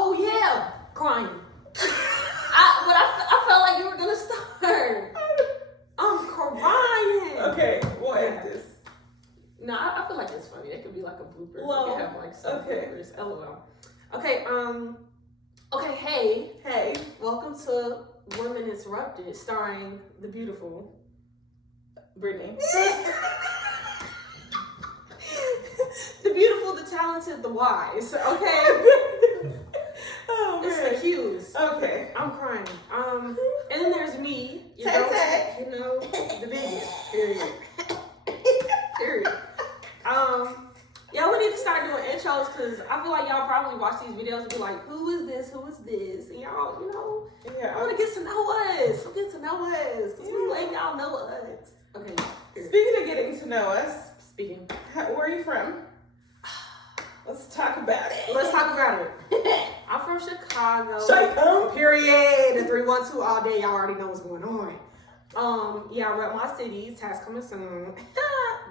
Oh yeah, crying. I felt like you were gonna start. I'm crying. Okay, we'll end this. No, I feel like it's funny. It could be like a blooper. Well, we could have like some okay. bloopers. LOL. Okay, hey, welcome to Women Interrupted, starring the beautiful Brittany. the beautiful, the talented, the wise. Okay. Oh, It's man. the cues. Okay. I'm crying. And then there's me. Tay-Tay. You know, the biggest. Period. Period. Yeah, we need to start doing intros because I feel like y'all probably watch these videos and be like, who is this? Who is this? And y'all, you know, Yeah. I want to get to know us. Get to know us. Because we let y'all know us. Okay. Period. Speaking of getting to know us, Speaking. where are you from? Let's talk about it. Let's talk about it. I'm from Chicago. Chicago. Period. The 312 all day. Y'all already know what's going on. Yeah, I rep my city. Tax coming soon.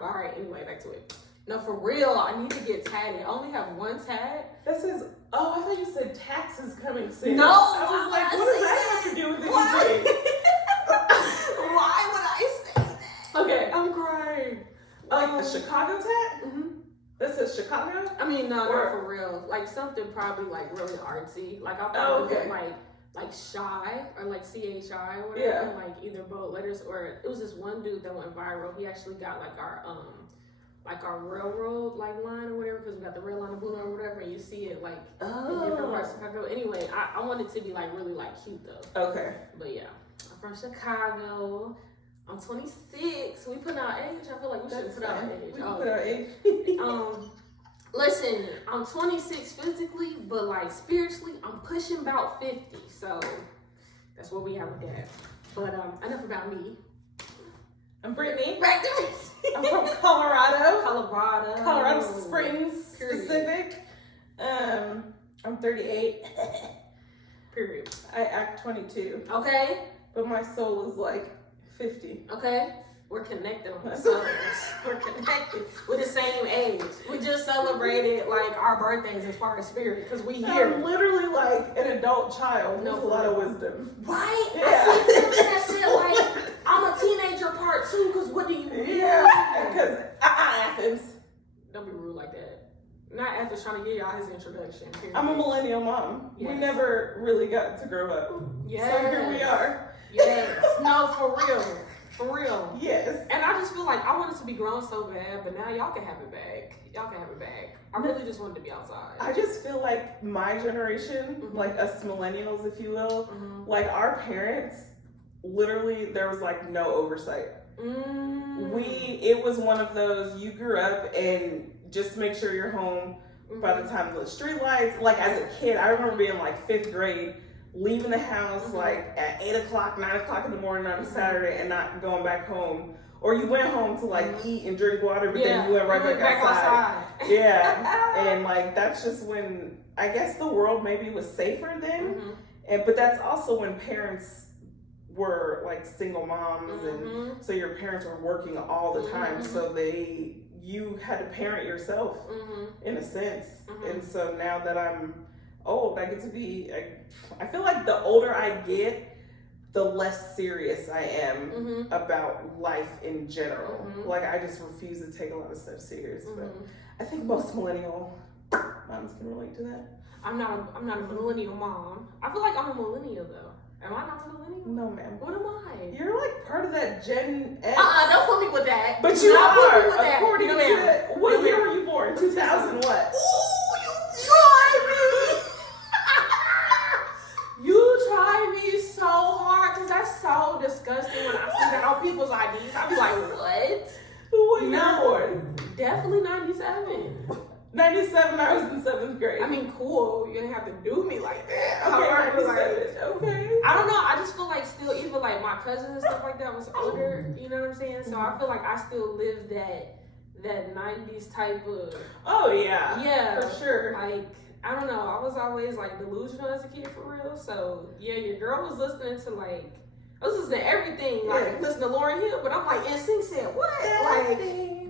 All right. Anyway, back to it. No, for real. I need to get tatted. I only have one tag. That says, oh, I thought you said taxes coming soon. No, I was like, what does that have to do with anything? Why would I say that? Okay. I'm crying. Like a Chicago tat? Mm-hmm. That says Chicago? I mean, no, Or- not for real. Like something probably like really artsy. Like I probably okay. put like Shy or like CHI or whatever. Yeah. Like either bold letters or it was this one dude that went viral. He actually got like our railroad like line or whatever because we got the rail line of blue or whatever and you see it like in different parts of Chicago. Anyway, I want it to be like really like cute though. Okay. But yeah, I'm from Chicago. I'm 26. We put our age. I feel like we should put our age. We can put our age. Listen, I'm 26 physically, but like spiritually, I'm pushing about 50. So that's what we have with that. But enough about me. I'm Brittany. Back to me. I'm from Colorado. Colorado Springs Period. specific. I'm 38. Period. I act 22, Okay. but my soul is like 50. Okay. We're connected on the souls. We're connected. We're the same age. We just celebrated like our birthdays as far as spirit because we here. I'm literally like an adult child with a lot of wisdom. Right? Yeah. I see something that said like I'm a teenager part 2 because what do you mean? Yeah, because Athens. Don't be rude like that. Not Athens trying to give y'all his introduction. Period. I'm a millennial mom. We Yes. never really got to grow up. Yes. So here we are. Yes. No, for real. For real. Yes. And I just feel like I wanted to be grown so bad, but now y'all can have it back. Y'all can have it back. I really just wanted to be outside. I just feel like my generation, Mhm. like us millennials, if you will, Mm-hmm. like our parents, literally there was like no oversight. Mm-hmm. It was one of those, you grew up and just make sure you're home by the time the street lights. Like as a kid, I remember being like 5th grade, leaving the house like at 8 o'clock, 9 o'clock in the morning on a Saturday and not going back home. Or you went home to like eat and drink water, but then you went right back outside. Yeah. And like that's just when I guess the world maybe was safer then. Mm-hmm. But that's also when parents were like single moms Mm-hmm. and so your parents were working all the time. So you had to parent yourself in a sense. And so now that I'm old, I get to be, I feel like the older I get, the less serious I am about life in general. Like I just refuse to take a lot of stuff serious. But I think most millennial moms can relate to that. I'm not a millennial mom. I feel like I'm a millennial though. Am I not a millennial? No, ma'am. What am I? You're like part of that Gen X. Don't put me with that. But you Don't put me are. with that. According No, to ma'am. what No, year ma'am. were you born? 2000 what? Ooh, you try me. You try me so hard because that's so disgusting when I see that on people's IDs. I be like, what? What year you born? Definitely 97. 97, I was in 7th grade. I mean, cool. You didn't have to do me like that. Okay, However, 97. Okay. I don't know. I just feel like still, even like my cousins and stuff like that was older. You know what I'm saying? So I feel like I still live that 90s type of. Oh, yeah. Yeah. For sure. Like, I don't know. I was always like delusional as a kid for real. So yeah, your girl was listening to like, I was listening to everything. Like, listen to Lauryn Hill, but I'm like, NSYNC said what? Like,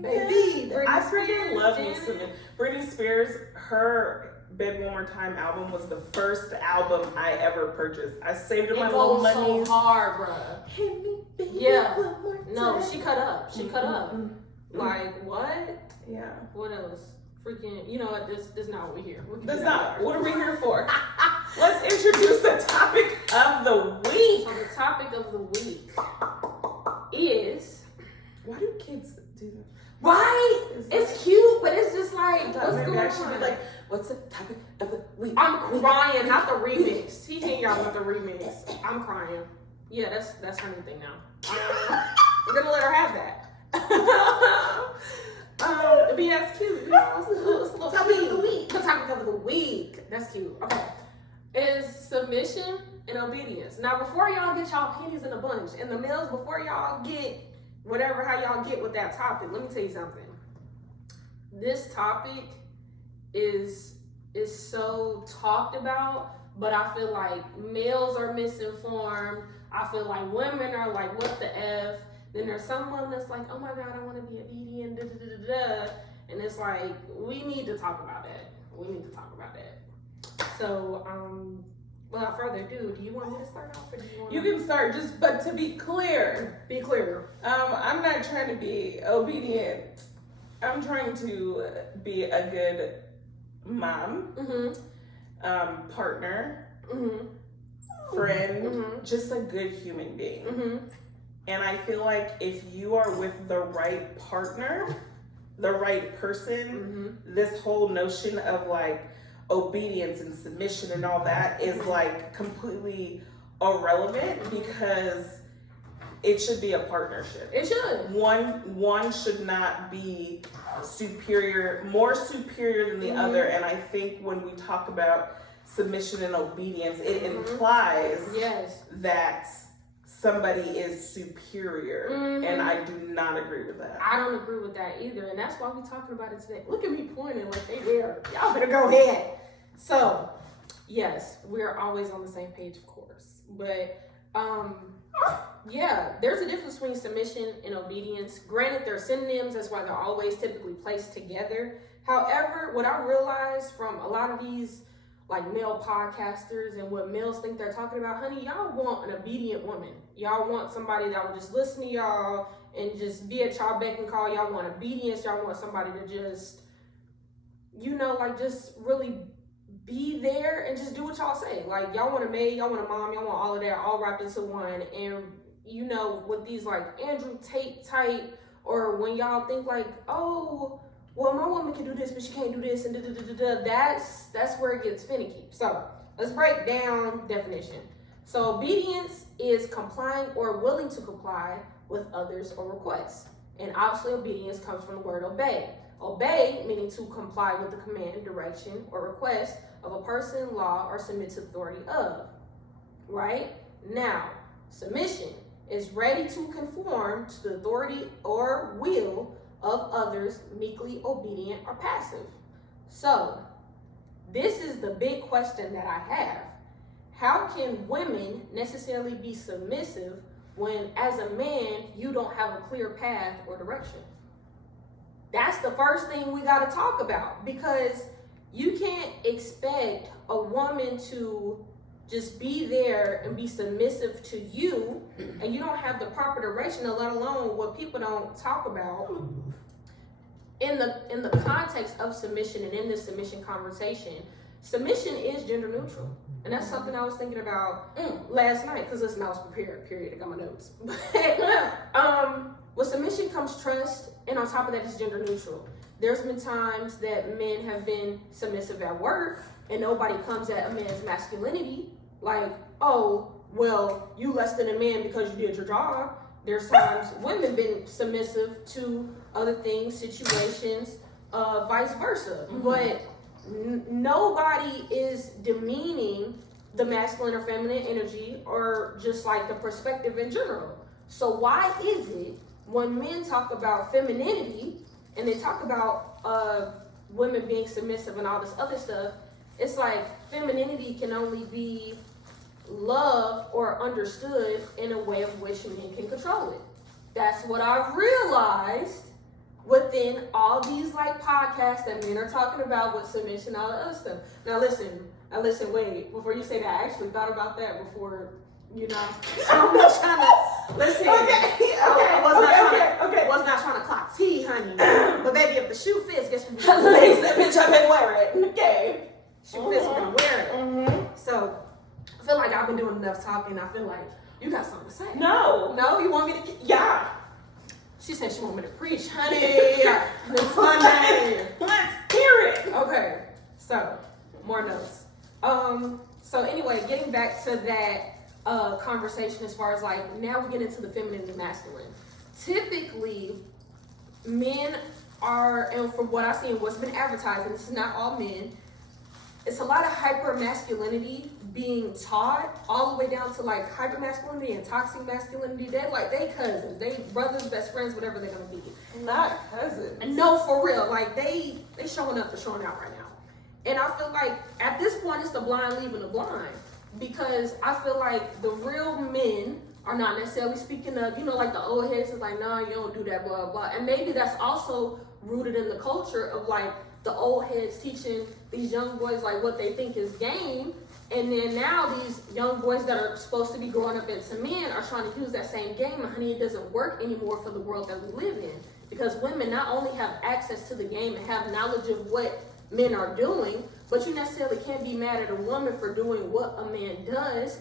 baby. I freaking love me some Britney Spears. Her Beg One More Time album was the first album I ever purchased. I saved up my It little goes money. so hard, bruh. Hit me, baby, Yeah. one more No, time. she cut up. She cut up. Mm-hmm. Like, what? Yeah. What else? Freaking, you know what? This is not what we're here. We can That's do that not. later. What are we here for? Let's introduce the topic of the week. So the topic of the week is, Why do kids do that? right? It's cute, but it's just like, what's Maybe going I should on? be like, what's the topic of the week? I'm crying, not the remix. He hang out with the remix. I'm crying. Yeah, that's her new thing now. We're gonna let her have that. But yeah, it's cute. You know, it's a little Topic of cute. the week. The topic of the week. That's cute. Okay. Is submission and obedience. Now, before y'all get y'all pennies in a bunch, and the males, before y'all get whatever, how y'all get with that topic, let me tell you something. This topic is so talked about, but I feel like males are misinformed. I feel like women are like, what the F? Then there's someone that's like, oh my God, I want to be obedient, da da da da da. And it's like, we need to talk about that. We need to talk about that. So, without further ado, do you want me to start off, or do you want You can start, but to be clear, be clear? I'm not trying to be obedient. I'm trying to be a good mom, Mm-hmm. partner, Mm-hmm. friend, Mm-hmm. just a good human being. Mm-hmm. And I feel like if you are with the right partner, the right person, Mm-hmm. this whole notion of like obedience and submission and all that is like completely irrelevant, because it should be a partnership. It should. One should not be more superior than the other. And I think when we talk about submission and obedience, it implies Yes. that somebody is superior, and I do not agree with that. I don't agree with that either, and that's why we're talking about it today. Look at me pointing like they there. Y'all better go ahead. So, yes, we're always on the same page, of course. But, yeah, there's a difference between submission and obedience. Granted, they're synonyms. That's why they're always typically placed together. However, what I realized from a lot of these like male podcasters and what males think they're talking about, honey, y'all want an obedient woman. Y'all want somebody that will just listen to y'all and just be at y'all beck and call. Y'all want obedience. Y'all want somebody to just, like just really be there and just do what y'all say. Like, y'all want a maid, y'all want a mom, y'all want all of that all wrapped into one. And with these like Andrew Tate type, or when y'all think like, oh, well, my woman can do this, but she can't do this, and da-da-da-da-da. That's where it gets finicky. So let's break down definition. So obedience is complying or willing to comply with others or requests. And obviously obedience comes from the word obey. Obey, meaning to comply with the command, direction, or request of a person, law, or submit to the authority of. Right? Now, submission is ready to conform to the authority or will of others, meekly obedient or passive. So, this is the big question that I have. How can women necessarily be submissive when, as a man, you don't have a clear path or direction? That's the first thing we got to talk about, because you can't expect a woman to just be there and be submissive to you, and you don't have the proper direction, let alone what people don't talk about in the context of submission and in this submission conversation. Submission is gender neutral, and that's something I was thinking about last night, because listen, I was prepared, period. I got my notes. With submission comes trust, and on top of that, it's gender neutral. There's been times that men have been submissive at work, and nobody comes at a man's masculinity like, oh, well, you less than a man because you did your job. There's times women been submissive to other things, situations, vice versa. But nobody is demeaning the masculine or feminine energy, or just like the perspective in general. So why is it when men talk about femininity and they talk about women being submissive and all this other stuff, it's like femininity can only be loved or understood in a way of which men can control it. That's what I realized within all these like podcasts that men are talking about with submission, all the other stuff. Now listen, wait, before you say that, I actually thought about that before, you know. So I'm not trying to listen. I was not trying to clock tea, honey. But baby, if the shoe fits, guess what? That bitch, I've been wearing it. Okay. Shoe fits, we're gonna wear it. So I feel like I've been doing enough talking. I feel like you got something to say. No, you want me to? Yeah. She said she want me to preach, honey. The fun day. Let's hear it. Okay, so more notes. So anyway, getting back to that conversation as far as like now we get into the feminine and masculine. Typically, men are, and from what I see and what's been advertised, and this is not all men, it's a lot of hyper masculinity being taught, all the way down to like hyper masculinity and toxic masculinity. They're like, they cousins, they brothers, best friends, whatever they're gonna be. Not cousins. No, for real. Like they showing up for showing out right now. And I feel like at this point it's the blind leading the blind, because I feel like the real men are not necessarily speaking up. You know, like the old heads is like, nah, you don't do that, blah, blah. And maybe that's also rooted in the culture of like the old heads teaching these young boys like what they think is game. And then now these young boys that are supposed to be growing up into men are trying to use that same game. And honey, it doesn't work anymore for the world that we live in. Because women not only have access to the game and have knowledge of what men are doing, but you necessarily can't be mad at a woman for doing what a man does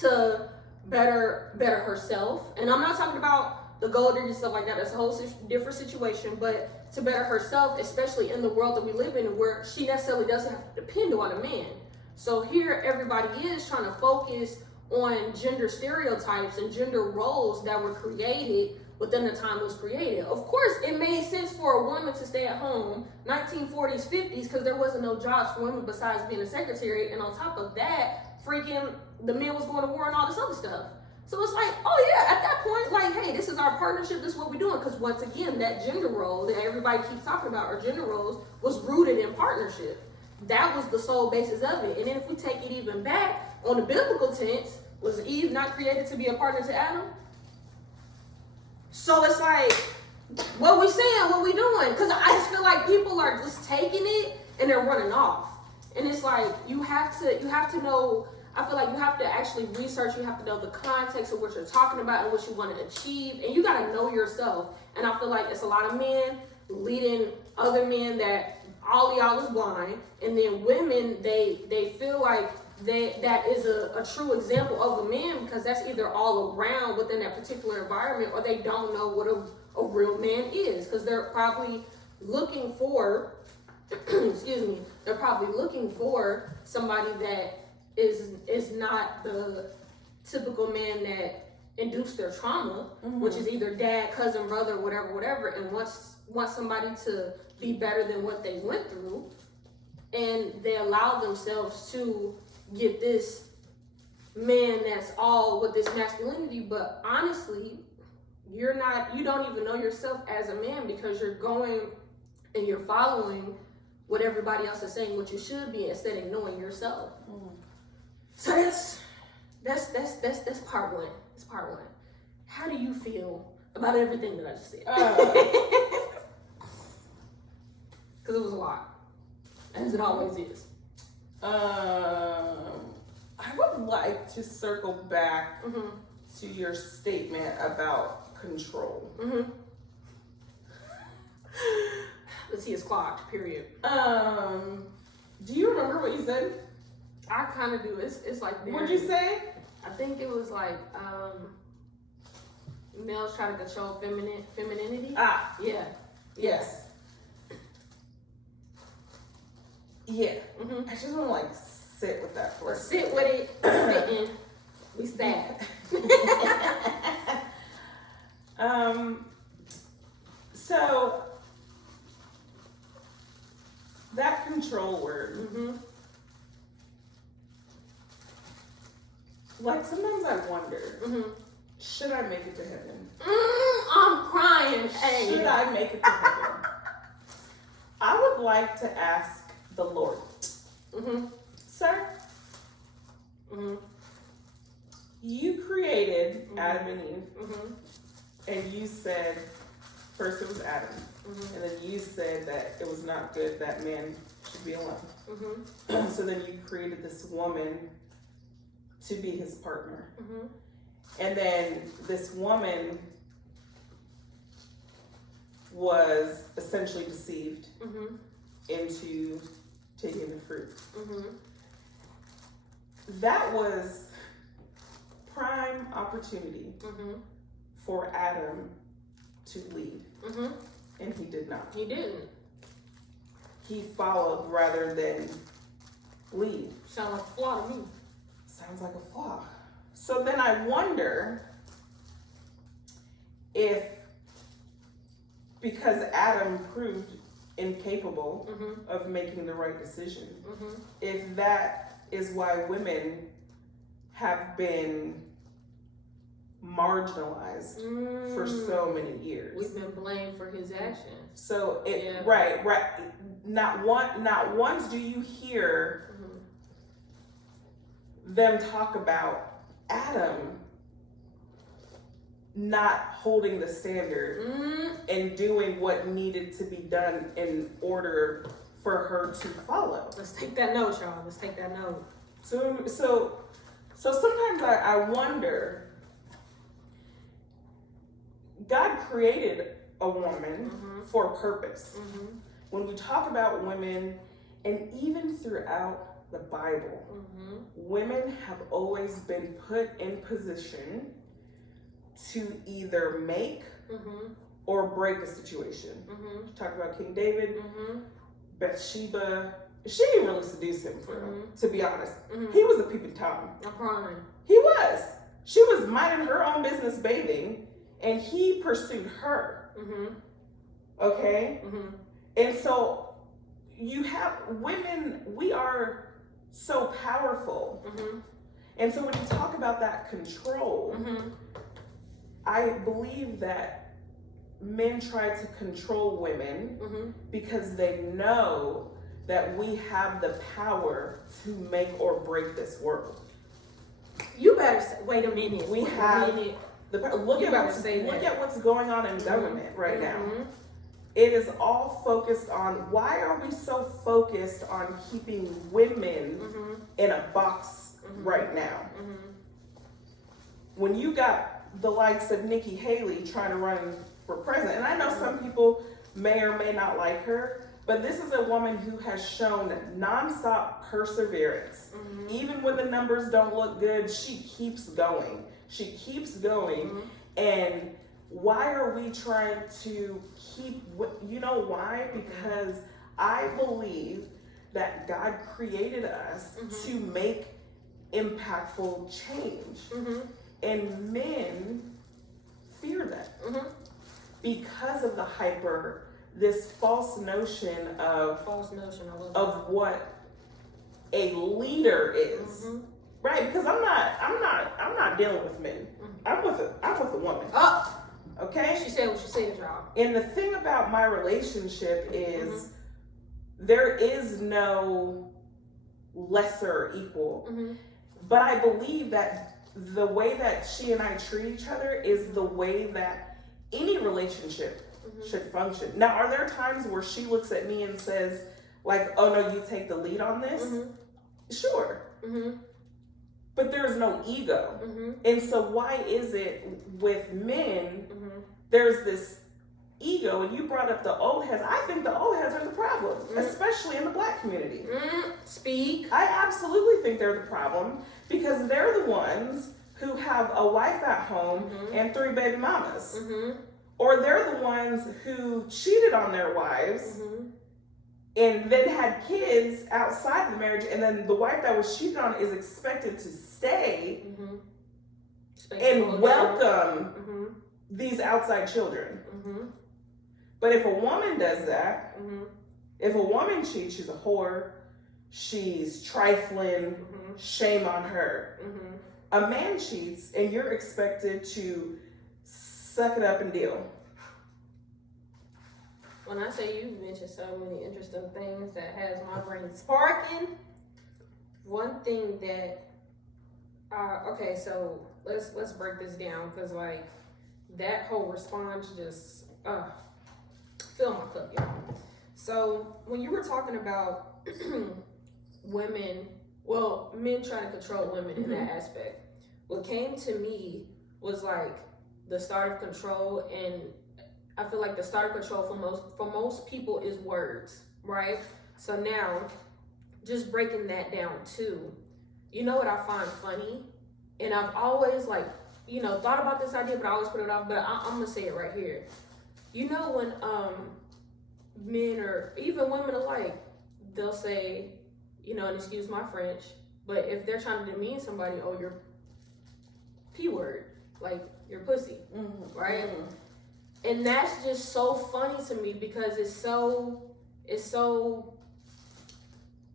to better herself. And I'm not talking about the gold digger stuff like that. That's a whole different situation. But to better herself, especially in the world that we live in, where she necessarily doesn't have to depend on a man. So here, everybody is trying to focus on gender stereotypes and gender roles that were created within the time it was created. Of course, it made sense for a woman to stay at home 1940s, 50s, because there wasn't no jobs for women besides being a secretary. And on top of that, freaking the men was going to war and all this other stuff. So it's like, oh yeah, at that point, like, hey, this is our partnership, this is what we're doing. Because once again, that gender role that everybody keeps talking about, or gender roles, was rooted in partnership. That was the sole basis of it. And then if we take it even back, on the biblical tense, was Eve not created to be a partner to Adam? So it's like, what we saying, what we doing? Because I just feel like people are just taking it and they're running off. And it's like, you have to know, I feel like you have to actually research, you have to know the context of what you're talking about and what you want to achieve, and you got to know yourself. And I feel like it's a lot of men leading other men that all of y'all is blind, and then women, they feel like that is a true example of a man, because that's either all around within that particular environment, or they don't know what a real man is, because they're probably looking for, excuse me, they're probably looking for somebody that is not the typical man that induced their trauma, which is either dad, cousin, brother, whatever, and wants somebody to be better than what they went through, and they allow themselves to get this man that's all with this masculinity. But honestly, you don't even know yourself as a man, because you're going and you're following what everybody else is saying what you should be, instead of knowing yourself. So that's part one. That's part one. How do you feel about everything that I just said? Because it was a lot, as it always is. I would like to circle back to your statement about control. Let's see, it's clocked, period. Do you remember what you said? I kind of do. It's like, what'd you say? I think it was like, males try to control femininity. Yeah. Yes. Yeah. I just want to like sit with that for a second. Sit with it. Sit in. We stab. So that control word. Like sometimes I wonder, should I make it to heaven? I'm crying. Hey. Should I make it to heaven? I would like to ask the Lord, sir, you created Adam and Eve, and you said, first it was Adam, Mhm. and then you said that it was not good that man should be alone. Mhm. So then you created this woman to be his partner. Mhm. And then this woman was essentially deceived Mhm. into taking the fruit. Mhm. That was prime opportunity Mhm. for Adam to lead, Mhm. and he did not. He didn't. He followed rather than lead. Sound like a flaw to me. Sounds like a flaw. So then I wonder if, because Adam proved incapable Mhm. of making the right decision, Mhm. if that is why women have been marginalized for so many years. We've been blamed for his actions. So it Yeah. right. Not once do you hear Mhm. them talk about Adam not holding the standard Mhm. and doing what needed to be done in order for her to follow. Let's take that note, y'all. Let's take that note. So sometimes I wonder, God created a woman Mhm. for a purpose. Mhm. When we talk about women, and even throughout the Bible, Mhm. women have always been put in position to either make Mhm. or break a situation. Mhm. Talk about King David, Mhm. Bathsheba. She didn't really seduce him for real, to be honest. Mhm. He was a peeping Tom. I'm crying. He was. She was minding her own business bathing, and he pursued her. Mhm. Okay? Mhm. And so you have women, we are so powerful. Mhm. And so when you talk about that control, Mhm. I believe that men try to control women Mhm. because they know that we have the power to make or break this world. You better say, wait a minute. We wait a have minute. Look You at better say that. what's going on in government right now. Mhm. It is all focused on, why are we so focused on keeping women Mhm. in a box Mhm. right now? Mhm. When you got the likes of Nikki Haley trying to run for president, and I know some people may or may not like her, but this is a woman who has shown nonstop perseverance. Mhm. Even when the numbers don't look good, she keeps going. She keeps going. Mhm. And why are we trying to keep, you know why? Because I believe that God created us Mhm. to make impactful change. Mhm. And men fear that Mhm. because of this false notion False notion. I love of what a leader is. Mhm. Right? Because I'm not dealing with men. I'm with a woman. Oh, Okay? she said what she said, y'all. And the thing about my relationship is there is no lesser or equal. Mhm. But I believe that the way that she and I treat each other is the way that any relationship Mhm. should function. Now, are there times where she looks at me and says, like, oh no, you take the lead on this? Mhm. Sure. Mhm. But there's no ego. Mhm. And so why is it with men, Mhm. there's this ego, and you brought up the old heads. I think the old heads are the problem, especially in the Black community. Speak. I absolutely think they're the problem because they're the ones who have a wife at home and 3 baby mamas. Mhm. Or they're the ones who cheated on their wives Mhm. and then had kids outside the marriage, and then the wife that was cheated on is expected to stay Mhm. and welcome Mhm. these outside children. Mhm. But if a woman does that, Mhm. if a woman cheats, she's a whore, she's trifling, Mhm. shame on her. Mhm. A man cheats and you're expected to suck it up and deal. When I say you mentioned so many interesting things that has my brain sparking, one thing that okay, so let's break this down because like that whole response just fill my cup, y'all. So when you were talking about women, well, men trying to control women in that aspect, what came to me was like the start of control, and I feel like the start of control for most people is words, right? So now, just breaking that down too, you know what I find funny, and I've always like, you know, thought about this idea, but I always put it off. But I'm gonna say it right here. You know when men or even women alike, they'll say, you know, and excuse my French, but if they're trying to demean somebody, oh, you're P word, like you're pussy, right? And that's just so funny to me because it's so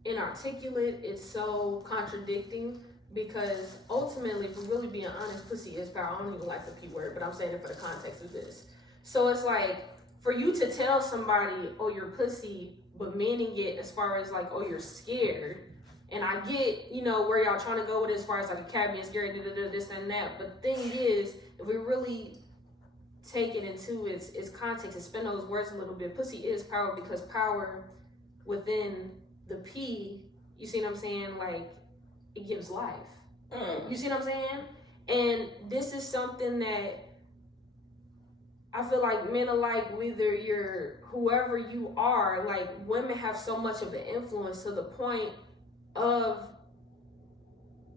inarticulate, it's so contradicting, because ultimately, if we're really being honest, pussy is power. I don't even like the P word, but I'm saying it for the context of this. So it's like, for you to tell somebody, oh, you're pussy, but meaning it as far as like, oh, you're scared. And I get, you know, where y'all trying to go with it as far as like a cat being scared, this and that. But the thing is, if we really take it into its context and spin those words a little bit, pussy is power, because power within the P, you see what I'm saying? Like, it gives life. You see what I'm saying? And this is something that I feel like men alike, whether you're whoever you are, like women have so much of an influence to the point of,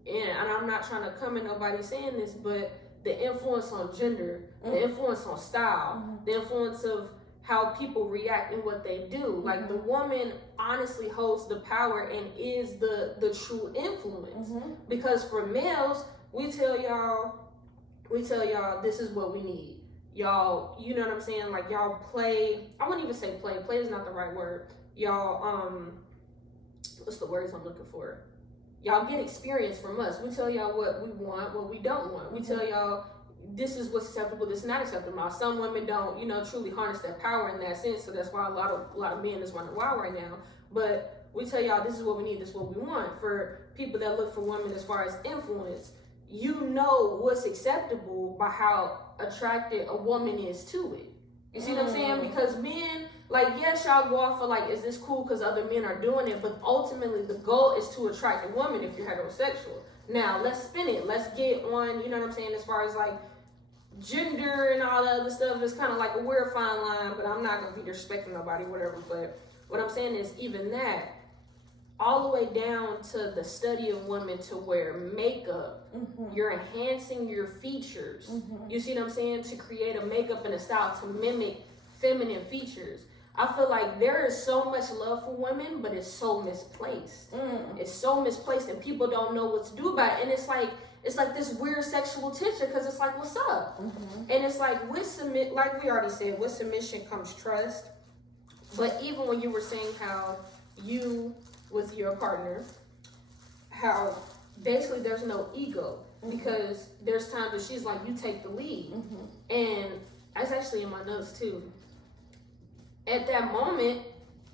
and I'm not trying to come at nobody saying this, but the influence on gender, the influence on style, the influence of how people react and what they do. Like the woman honestly holds the power and is the true influence. Because for males, we tell y'all this is what we need. Y'all, you know what I'm saying? Like y'all play, I wouldn't even say play is not the right word. Y'all, what's the words I'm looking for? Y'all get experience from us. We tell y'all what we want, what we don't want. We tell y'all this is what's acceptable, this is not acceptable. Now, some women don't, you know, truly harness their power in that sense. So that's why a lot of men is running wild right now. But we tell y'all this is what we need, this is what we want. For people that look for women as far as influence, you know what's acceptable by how attracted a woman is to it. You see what I'm saying? Because men, like, yes, y'all go off for like, is this cool because other men are doing it? But ultimately, the goal is to attract a woman if you're heterosexual. Now, let's spin it. Let's get on, you know what I'm saying, as far as like gender and all that other stuff. It's kind of like a weird fine line, but I'm not going to be disrespecting nobody, whatever. But what I'm saying is, even that, all the way down to the study of women to wear makeup, you're enhancing your features. You see what I'm saying? To create a makeup and a style to mimic feminine features. I feel like there is so much love for women, but it's so misplaced. It's so misplaced, and people don't know what to do about it. And it's like this weird sexual tension, because it's like, what's up? And it's like, like we already said, with submission comes trust. But even when you were saying how you with your partner, how basically there's no ego, because there's times where she's like, you take the lead. And that's actually in my notes too. At that moment,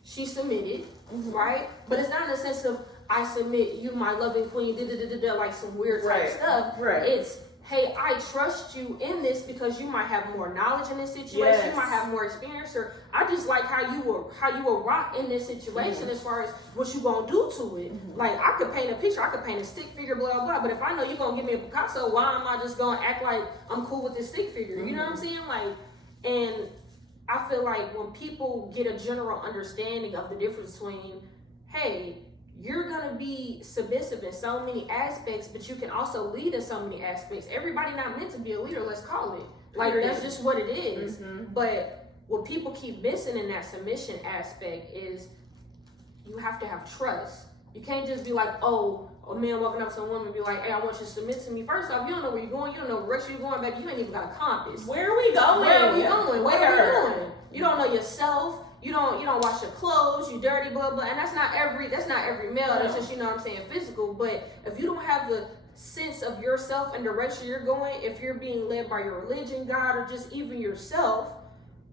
she submitted, right? But it's not in the sense of, I submit, you my loving queen, like some weird type stuff. It's, hey, I trust you in this because you might have more knowledge in this situation, you might have more experience, or I just like how you will rock in this situation as far as what you gonna do to it. Like, I could paint a picture, I could paint a stick figure, blah, blah, blah, but if I know you're gonna give me a Picasso, why am I just gonna act like I'm cool with this stick figure? You know what I'm saying? Like, and I feel like when people get a general understanding of the difference between, hey, you're gonna be submissive in so many aspects, but you can also lead in so many aspects. Everybody not meant to be a leader, let's call it. Like, that's just what it is. But what people keep missing in that submission aspect is you have to have trust. You can't just be like, oh, a man walking up to a woman and be like, hey, I want you to submit to me. First off, you don't know where you're going. You don't know what direction you're going, baby. You ain't even got a compass. Where are we going? Where are we going? Where are we going? You don't know yourself. You don't wash your clothes, you dirty, blah, blah. And that's not every male. That's just, you know what I'm saying, physical. But if you don't have the sense of yourself and direction you're going, if you're being led by your religion, God, or just even yourself,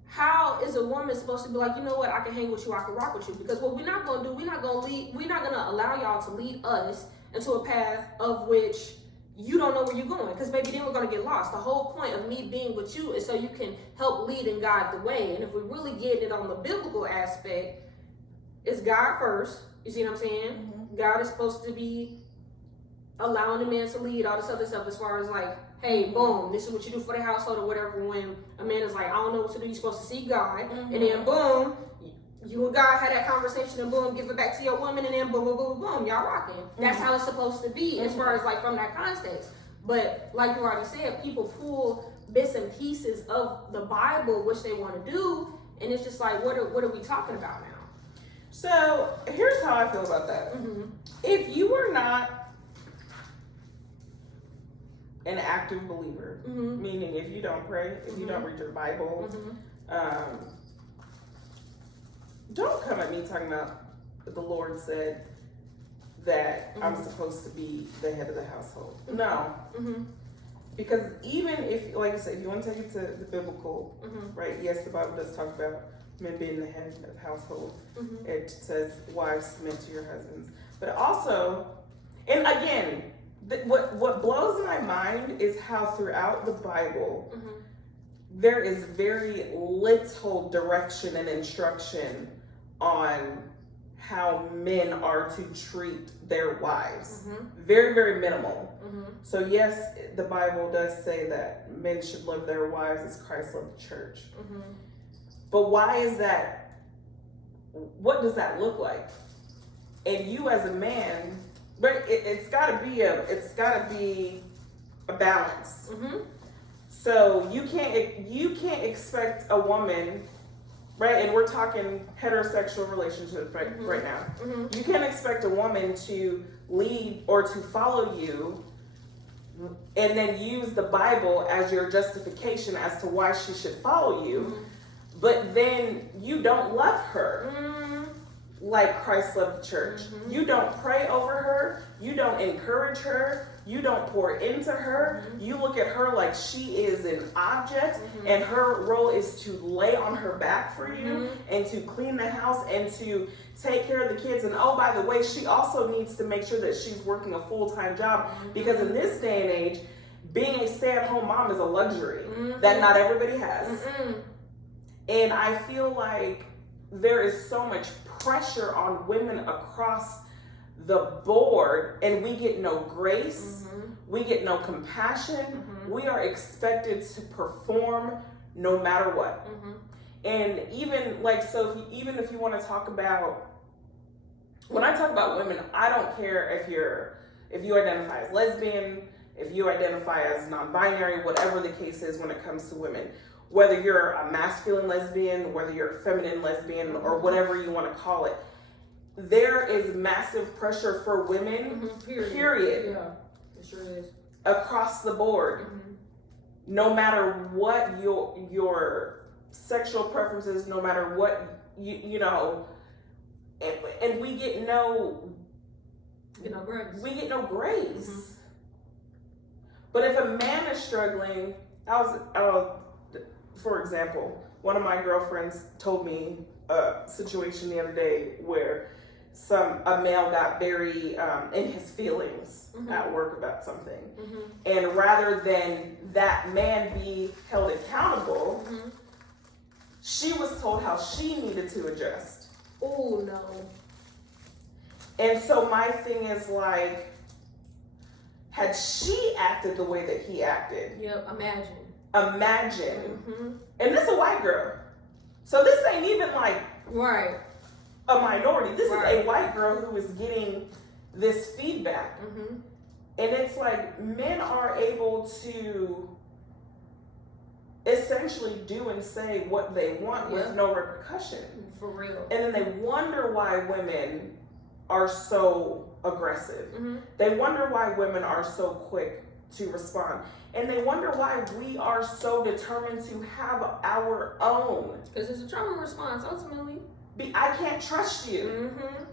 how is a woman supposed to be like, you know what, I can hang with you, I can rock with you? Because what we're not going to do, we're not going to allow y'all to lead us into a path of which you don't know where you're going, because maybe then we're going to get lost. The whole point of me being with you is so you can help lead and guide the way. And if we really get it on the biblical aspect, it's God first. You see what I'm saying? Mm-hmm. God is supposed to be allowing the man to lead, all this other stuff, as far as like, hey, boom, this is what you do for the household or whatever. When a man is like, I don't know what to do, you're supposed to seek God. Mm-hmm. And then boom, you and God had that conversation, and boom, give it back to your woman, and then boom, boom, boom, boom, y'all rocking. That's how it's supposed to be, as far as like from that context. But like you already said, people pull bits and pieces of the Bible, which they want to do, and it's just like, what are we talking about now? So here's how I feel about that. Mm-hmm. If you are not an active believer, Mm-hmm. meaning if you don't pray, if you don't read your Bible, Mm-hmm. Don't come at me talking about the Lord said that I'm supposed to be the head of the household. No. Mm-hmm. Because even if, like I said, if you want to take it to the biblical, Mm-hmm. right? Yes, the Bible does talk about men being the head of the household. Mm-hmm. It says, wives, submit to your husbands. But also, and again, what blows my mind is how throughout the Bible, Mm-hmm. there is very little direction and instruction on how men are to treat their wives. Mm-hmm. Very, very minimal. Mm-hmm. So yes, the Bible does say that men should love their wives as Christ loved the church. Mm-hmm. But why is that? What does that look like? And you as a man, but it's gotta be a balance. Mm-hmm. So you can't expect a woman, right? And we're talking heterosexual relationships right now. Mm-hmm. You can't expect a woman to lead or to follow you and then use the Bible as your justification as to why she should follow you, Mm-hmm. but then you don't love her Mm-hmm. like Christ loved the church. Mhm. You don't pray over her. You don't encourage her. You don't pour into her. Mhm. You look at her like she is an object, Mhm. and her role is to lay on her back for you Mhm. and to clean the house and to take care of the kids. And oh, by the way, she also needs to make sure that she's working a full-time job, because in this day and age, being a stay-at-home mom is a luxury Mhm. that not everybody has. Mm-mm. And I feel like there is so much pressure on women across the board, and we get no grace, Mhm. we get no compassion, Mhm. we are expected to perform no matter what. Mhm. And even like, so even if you want to talk about, when I talk about women, I don't care if you identify as lesbian, if you identify as non-binary, whatever the case is when it comes to women. Whether you're a masculine lesbian, whether you're a feminine lesbian, or whatever you want to call it, there is massive pressure for women, Mhm. period, Yeah, it sure is. across the board. Mhm. No matter what your sexual preferences, no matter what you know, and we get no Grace. we get no grace. Mhm. But if a man is struggling, for example, one of my girlfriends told me a situation the other day where a male got very in his feelings Mhm. at work about something. Mhm. And rather than that man be held accountable, Mhm. she was told how she needed to adjust. Oh no. And so my thing is like, had she acted the way that he acted, Yep. imagine. Mhm. And this is a white girl. So this ain't even like Right. a minority. This Right. is a white girl who is getting this feedback. Mhm. And it's like men are able to essentially do and say what they want Yeah. with no repercussion. For real. And then they wonder why women are so aggressive. Mhm. They wonder why women are so quick to respond. And they wonder why we are so determined to have our own. Because it's a trauma response ultimately. I can't trust you. Mhm.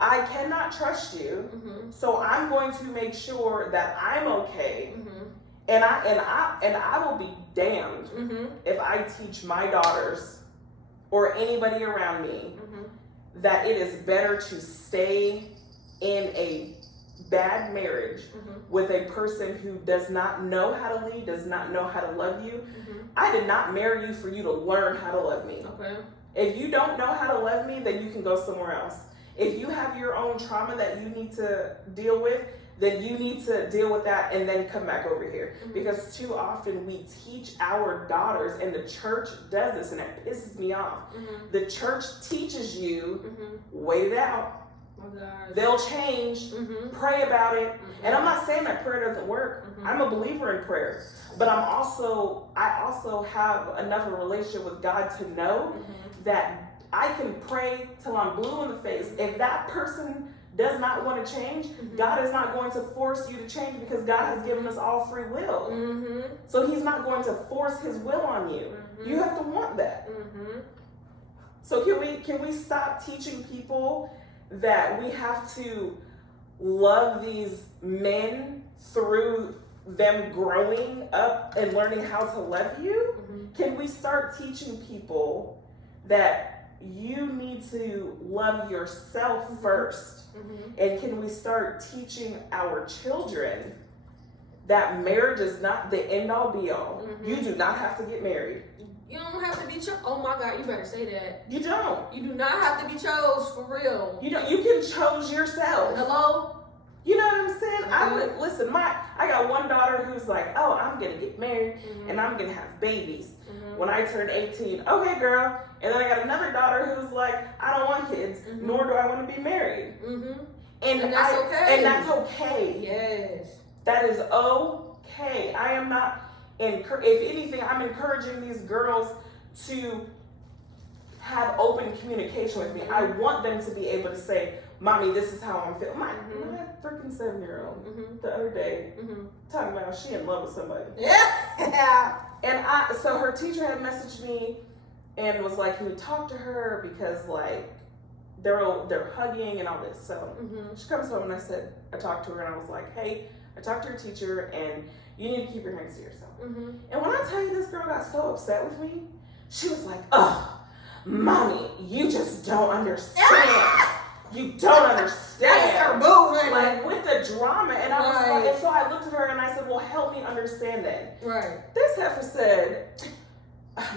I cannot trust you. Mhm. So I'm going to make sure that I'm okay. Mhm. And I will be damned Mhm. if I teach my daughters or anybody around me Mhm. that it is better to stay in a bad marriage Mhm. with a person who does not know how to lead, does not know how to love you. Mhm. I did not marry you for you to learn how to love me. Okay. If you don't know how to love me, then you can go somewhere else. If you have your own trauma that you need to deal with, then you need to deal with that and then come back over here. Mhm. Because too often we teach our daughters, and the church does this, and it pisses me off. Mhm. The church teaches you, Mhm. wait it out. Oh God. They'll change. Mhm. Pray about it. Mhm. And I'm not saying that prayer doesn't work. Mhm. I'm a believer in prayer. But I also have enough of a relationship with God to know Mhm. that I can pray till I'm blue in the face. If that person does not want to change, Mhm. God is not going to force you to change, because God has given us all free will. Mhm. So he's not going to force his will on you. Mhm. You have to want that. Mhm. So can we stop teaching people that we have to love these men through them growing up and learning how to love you? Mhm. Can we start teaching people that you need to love yourself first? Mhm. And can we start teaching our children that marriage is not the end all be all? Mhm. You do not have to get married. You don't have to be oh my God, you better say that. You don't. You do not have to be chose for real. You don't. You can choose yourself. Hello? You know what I'm saying? I Mhm. would listen. I got one daughter who's like, oh, I'm gonna get married Mhm. and I'm gonna have babies Mhm. when I turn 18. Okay, girl. And then I got another daughter who's like, I don't want kids, Mhm. nor do I want to be married. Mhm. And that's okay. And that's okay. Yes. That is okay. I am not. If anything, I'm encouraging these girls to have open communication with me. I want them to be able to say, "Mommy, this is how I'm feeling." My freaking 7-year-old Mhm. the other day Mhm. talking about she in love with somebody, Yeah. and so her teacher had messaged me and was like, "Can you talk to her, because like they're hugging and all this." So Mhm. she comes home and I talked to her and I was like, "Hey, I talked to your teacher and you need to keep your hands to yourself." Mhm. And when I tell you this girl got so upset with me, she was like, "Oh, Mommy, you just don't understand. You don't understand." That's her boo, honey. Like with the drama, and I was Right. like, and so I looked at her and I said, "Well, help me understand that." Right. This heifer said,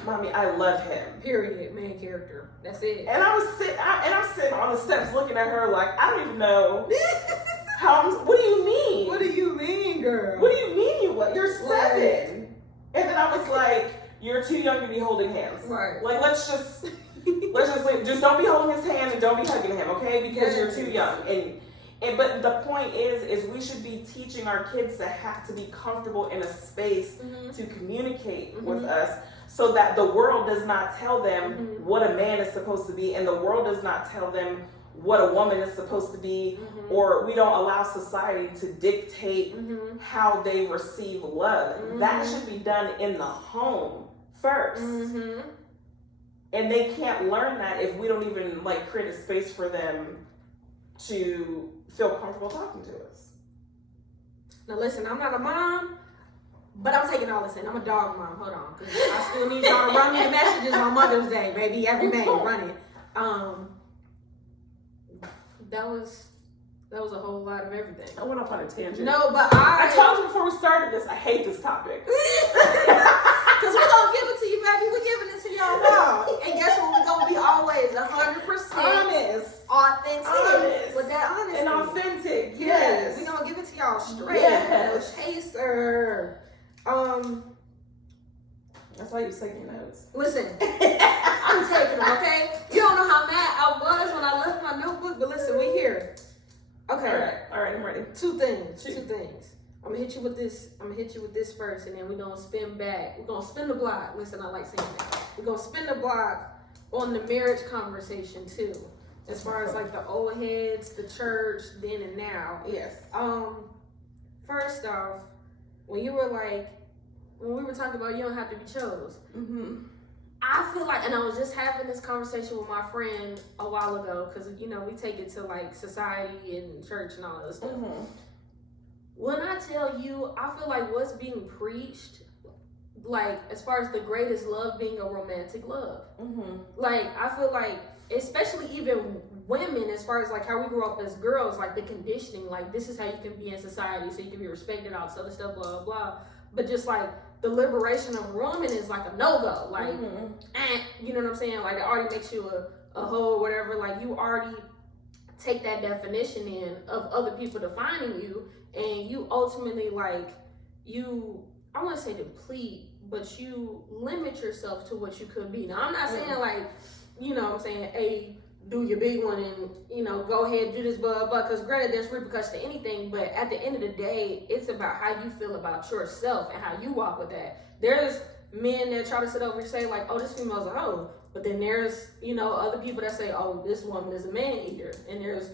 "Mommy, I love him." Period. Main character. That's it. And I'm sitting on the steps looking at her like, I don't even know what do you mean? What do you mean, girl? What do you mean you're 7? Right. And then I was like, "You're too young to be holding hands. Right. Like let's just just don't be holding his hand and don't be hugging him, okay? Because you're too young." And but the point is we should be teaching our kids to have to be comfortable in a space Mhm. to communicate Mhm. with us, so that the world does not tell them Mhm. what a man is supposed to be, and the world does not tell them what a woman is supposed to be, Mhm. or we don't allow society to dictate Mhm. how they receive love. That Mhm. should be done in the home first. Mhm. And they can't learn that if we don't even like create a space for them to feel comfortable talking to us. Now listen, I'm not a mom, but I'm taking all this in. I'm a dog mom. Hold on, because I still need y'all to run me the messages on Mother's Day, baby. Every day, run it. That was a whole lot of everything. I went off on a tangent. No, but I told you before we started this, I hate this topic. Because we're going to give it to you, baby. We're giving it to y'all now. And guess what? We're going to be always 100% Honest. authentic. Honest. With that honesty. And authentic. Yes. Yes. We're going to give it to y'all straight. Yes. No chaser. That's why you're taking notes. Listen, I'm taking them, okay? You don't know how mad I was when I left my notebook, but listen, we here. Okay. All right, I'm ready. Two things. Shoot. I'm gonna hit you with this first, and then we're gonna spin back. We're gonna spin the block. Listen, I like saying that. We're gonna spin the block on the marriage conversation too. As far as like the old heads, the church, then and now. Yes. First off, when we were talking about you don't have to be chose. Mm-hmm. I feel like, and I was just having this conversation with my friend a while ago, because we take it to like society and church and all that stuff. Mm-hmm. When I tell you, I feel like what's being preached, like as far as the greatest love being a romantic love. Mm-hmm. Like I feel like especially even women, as far as like how we grew up as girls, like the conditioning, like this is how you can be in society, so you can be respected, all this other stuff, blah blah blah. But just like the liberation of a woman is like a no-go, like you know what I'm saying, like it already makes you a hoe or whatever, like you already take that definition in of other people defining you, and you ultimately like you, I want to say deplete, but you limit yourself to what you could be. Now I'm not saying like, you know what I'm saying, hey, do your big one and, you know, go ahead, do this, blah, blah, because granted, there's repercussions to anything, but at the end of the day, it's about how you feel about yourself and how you walk with that. There's men that try to sit over and say, like, oh, this female's a hoe, but then there's, you know, other people that say, oh, this woman is a man eater, and there's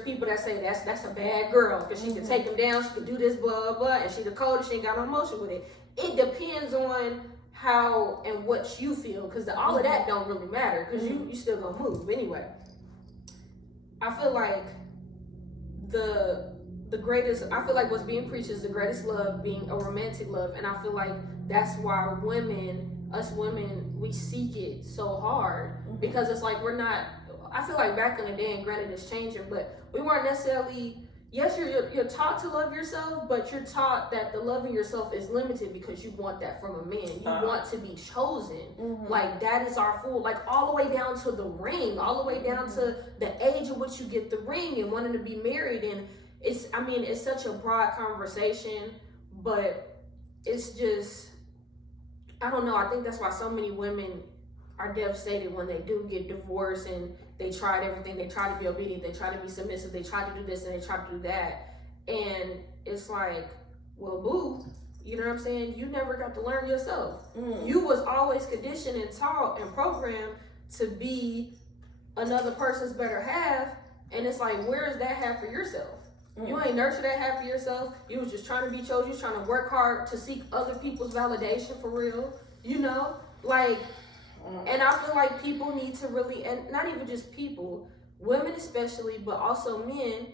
people that say that's a bad girl, because she can take him down, she can do this, blah, blah, and she the coldest, she ain't got no emotion with it. It depends on how and what you feel, because all of that don't really matter, because you still gonna move anyway. I feel like the greatest, I feel like what's being preached is the greatest love being a romantic love, and I feel like that's why us women, we seek it so hard, because it's like we're not, I feel like back in the day, and granted it's changing, but we weren't necessarily, yes, you're taught to love yourself, but you're taught that the loving yourself is limited because you want that from a man. You want to be chosen. Like, that is our full, like, all the way down to the ring, all the way down to the age at which you get the ring and wanting to be married. And it's such a broad conversation, but it's just, I don't know. I think that's why so many women are devastated when they do get divorced, and they tried everything. They try to be obedient, they try to be submissive, they try to do this and they try to do that, and it's like, well, boo, you know what I'm saying, you never got to learn yourself. You was always conditioned and taught and programmed to be another person's better half, and it's like, where is that half for yourself? You ain't nurtured that half for yourself. You was just trying to be chosen. You was trying to work hard to seek other people's validation, for real, you know, like. And I feel like people need to really, and not even just people, women especially, but also men,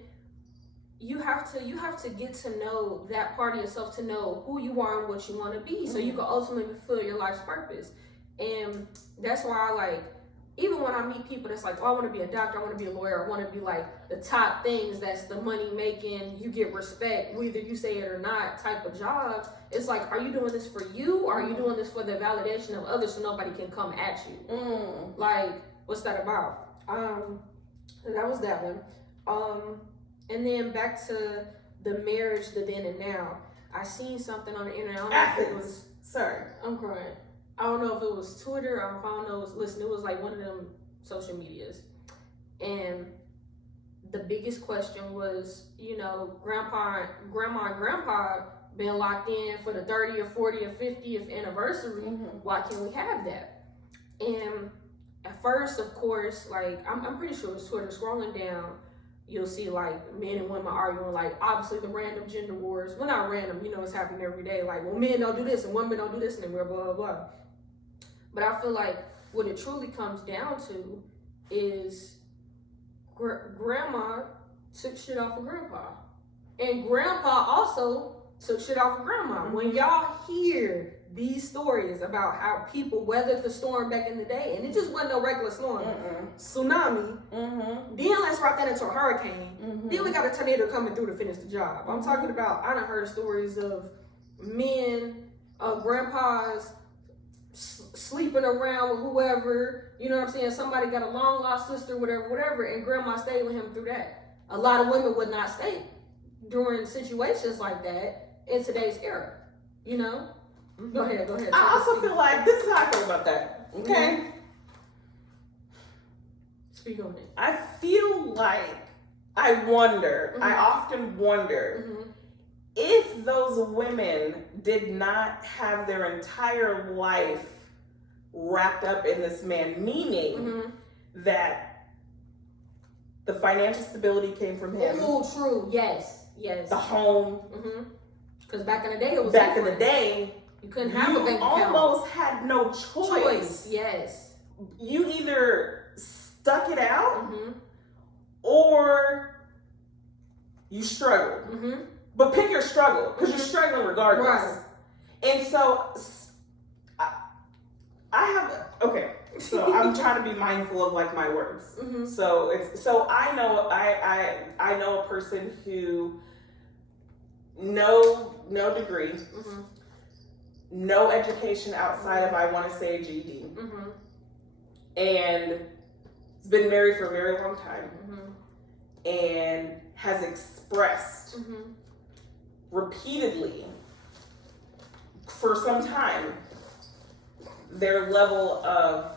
you have to get to know that part of yourself, to know who you are and what you want to be, so you can ultimately fulfill your life's purpose. And that's why I like, even when I meet people that's like, oh, I want to be a doctor, I want to be a lawyer, I want to be like the top things, that's the money making, you get respect, whether you say it or not type of jobs. It's like, are you doing this for you, or are you doing this for the validation of others so nobody can come at you? Like, what's that about? And that was that one. And then back to the marriage, the then and now. I seen something on the internet. I don't know if it was, sorry, I'm crying. I don't know if it was Twitter, or I don't know, it was like one of them social medias. And the biggest question was, you know, grandma and grandpa been locked in for the 30th, 40th, 50th anniversary. Why can't we have that? And at first, of course, like, I'm pretty sure it's Twitter, scrolling down, you'll see like men and women arguing, like, obviously the random gender wars. Well, not random, you know, it's happening every day. Like, well, men don't do this and women don't do this, and then blah, blah, blah. But I feel like what it truly comes down to is grandma took shit off of grandpa. And grandpa also took shit off of grandma. When y'all hear these stories about how people weathered the storm back in the day, and it just wasn't no regular storm, tsunami, then let's wrap that into a hurricane. Then we got a tornado coming through to finish the job. I'm talking about, I done heard stories of men, grandpas, sleeping around with whoever, you know what I'm saying, somebody got a long lost sister, whatever, and grandma stayed with him through that. A lot of women would not stay during situations like that in today's era, you know. Go ahead. I also feel like, this is how I feel about that, okay? Speak on it. I feel like, I often wonder, if those women did not have their entire life wrapped up in this man, meaning that the financial stability came from him. Oh, true. Yes. The home. Because back in the day, it was back in the day, you couldn't have a bank account. You almost had no choice. Yes. You either stuck it out or you struggled. But pick your struggle, because you're struggling regardless. Right. And so, I have, okay, So I'm trying to be mindful of like my words. Mm-hmm. So I know I know a person who no degree, Mm-hmm. no education outside of, I want to say, a GED, Mm-hmm. and has been married for a very long time, Mm-hmm. and has expressed Mm-hmm. repeatedly for some time their level of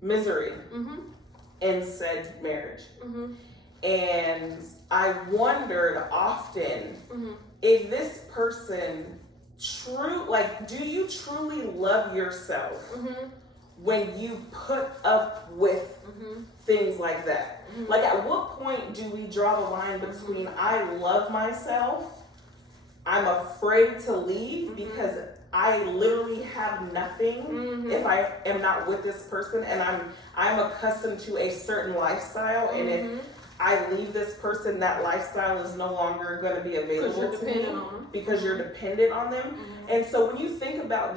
misery Mm-hmm. in said marriage. Mm-hmm. And I wondered often Mm-hmm. if this person do you truly love yourself Mm-hmm. when you put up with Mm-hmm. things like that? Mhm. Like, at what point do we draw the line between I love myself, I'm afraid to leave Mhm. because I literally have nothing Mhm. if I am not with this person, and I'm accustomed to a certain lifestyle, and if Mhm. I leave this person, that lifestyle is no longer going to be available you're to me dependent on them. because you're dependent on them. Mhm. And so when you think about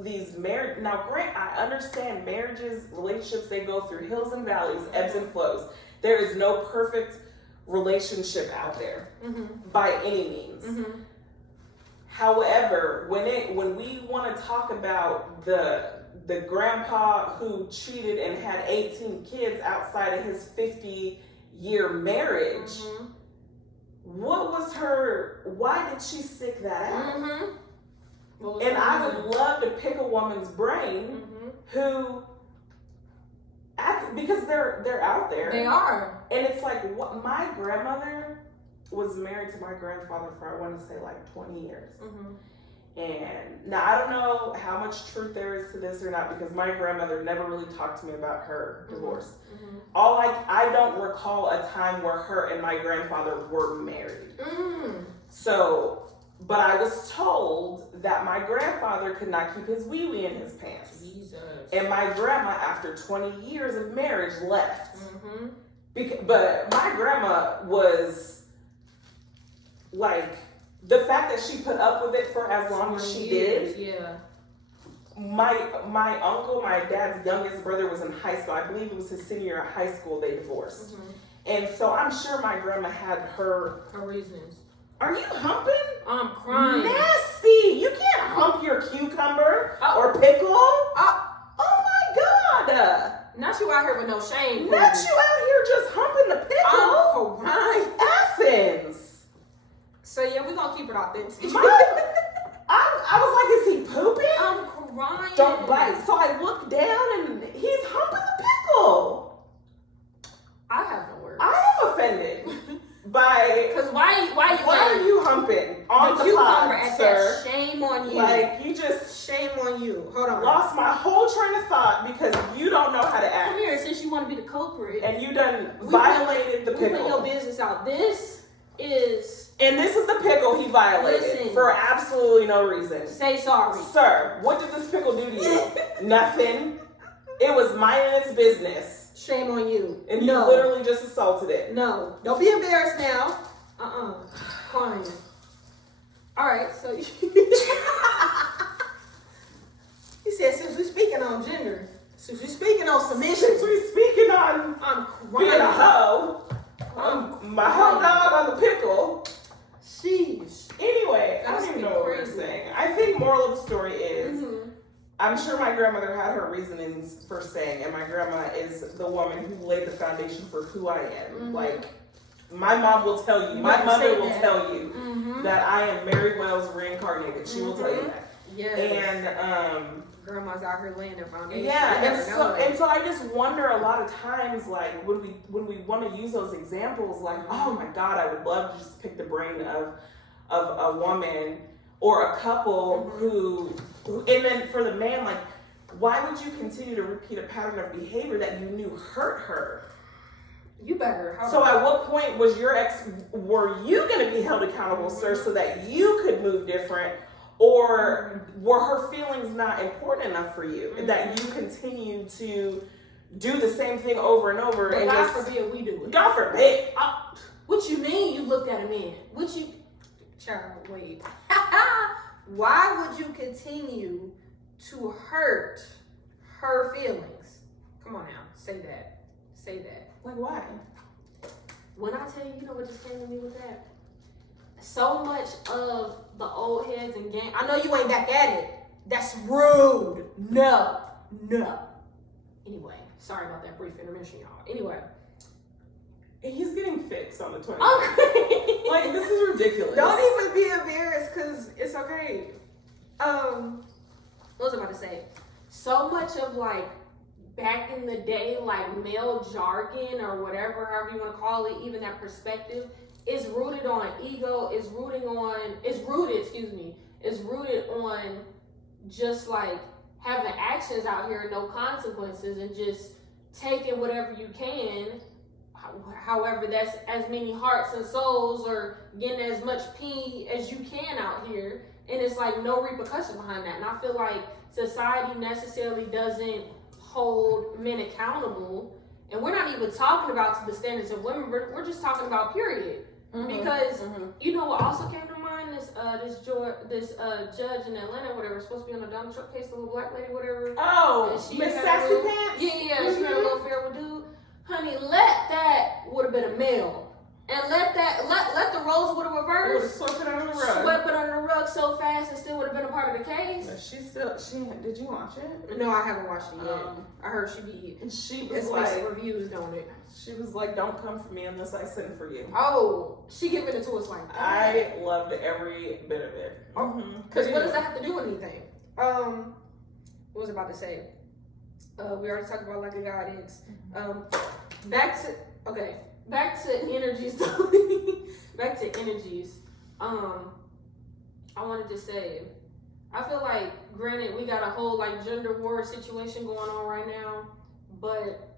these marriage, now grant, I understand marriages, relationships, they go through hills and valleys, ebbs and flows. There is no perfect relationship out there Mhm. by any means. Mhm. However, when we want to talk about the grandpa who cheated and had 18 kids outside of his 50-year marriage, Mhm. why did she stick that out? Mhm. What was And the I reason? would love to pick a woman's brain Mhm. who because they're out there. They are. And it's like, what, my grandmother was married to my grandfather for, I want to say, like 20 years. Mhm. And now I don't know how much truth there is to this or not, because my grandmother never really talked to me about her divorce. Mhm. I don't recall a time where her and my grandfather were married. Mhm. So, but I was told that my grandfather could not keep his wee-wee in his pants. Jesus. And my grandma, after 20 years of marriage, left. Mhm. But my grandma was like, the fact that she put up with it for as long as she did. Yeah. My uncle, my dad's youngest brother, was in high school. I believe it was his senior year of high school they divorced. Mhm. And so I'm sure my grandma had her. Her reasons. Are you humping? I'm crying. Nasty! You can't hump your cucumber or pickle. Oh my God! Not you out here with no shame. Not you out here just humping the pickle. I'm crying. Athens. So yeah, we're gonna keep it authentic. I was like, is he pooping? I'm crying. Don't bite. So I looked down and he's humping the pickle. I have no words. I am offended by. Cause why are you humping on the cucumber pod, at sir? that? Shame on you. Like, you just shame on you. Hold on. lost my whole train of thought because you don't know how to act. Come here, since you want to be the culprit. And you done violated the We put pickle. your business out. This is. And this is the pickle he violated Listen. for absolutely no reason. Say sorry. Sir, what did this pickle do to you? Nothing. It was minding its business. Shame on you. And you literally just assaulted it. No. Don't be embarrassed now. Crying. Alright, so he said, since we're speaking on gender, since we're speaking on submission, Since we speaking on I'm being crying. a hoe, my hoe dog on the pickle. Sheesh. Anyway, I That's don't even know what we're crazy. saying. I think moral of the story is, Mhm. I'm sure my grandmother had her reasonings for staying, and my grandma is the woman who laid the foundation for who I am. Mhm. Like, my mom will tell you, You my better mother say will that. tell you Mhm. that I am Mary Wells reincarnated. She will tell you Mhm. that. Yes. And Grandma's out here laying their foundation. yeah, You and never so, know. and so I just wonder a lot of times, like, when we want to use those examples, like, oh my God, I would love to just pick the brain of a woman or a couple Mhm. who, and then for the man, like, why would you continue to repeat a pattern of behavior that you knew hurt her? You better. So at what point were you going to be held accountable, sir, so that you could move different? Or were her feelings not important enough for you that you continue to do the same thing over and over? But And God just, forbid we do it. God forbid. What you mean you looked at a man? What you, child, wait. Why would you continue to hurt her feelings. Come on now, say that. Say that. Like, why? When I tell you, you know what just came to me with that? So much of the old heads and gang. I know you ain't back at it. That's rude. No. Anyway, sorry about that brief intermission, y'all. Anyway. He's getting fixed on the 20th. Okay. Like, this is ridiculous. Don't even be embarrassed, because it's okay. What was I about to say? So much of, like, back in the day, like, male jargon or whatever, however you want to call it, even that perspective, is rooted on ego, is rooted on just, like, having actions out here, no consequences, and just taking whatever you can. However, that's as many hearts and souls, or getting as much pee as you can out here, and it's like no repercussion behind that. And I feel like society necessarily doesn't hold men accountable, and we're not even talking about to the standards of women. We're just talking about period. Because you know what also came to mind? This judge in Atlanta, whatever, supposed to be on the Donald Trump case, the little black lady, whatever. Oh, and Miss Sassy Pants. Yeah. She had a little affair with dude. Honey, that would have been a male, and let the roles would have reversed. Swept it under the rug. Swept it under the rug so fast, and still would have been a part of the case. But did you watch it? No, I haven't watched it yet. I heard She was like reviews on it. She was like, "Don't come for me unless I send for you." Oh, she giving it to us like that. I loved every bit of it. Because what does that have to do with anything? What was I about to say? We already talked about like a guidance. Back to energies. Back to energies. I wanted to say, I feel like, granted, we got a whole like gender war situation going on right now, but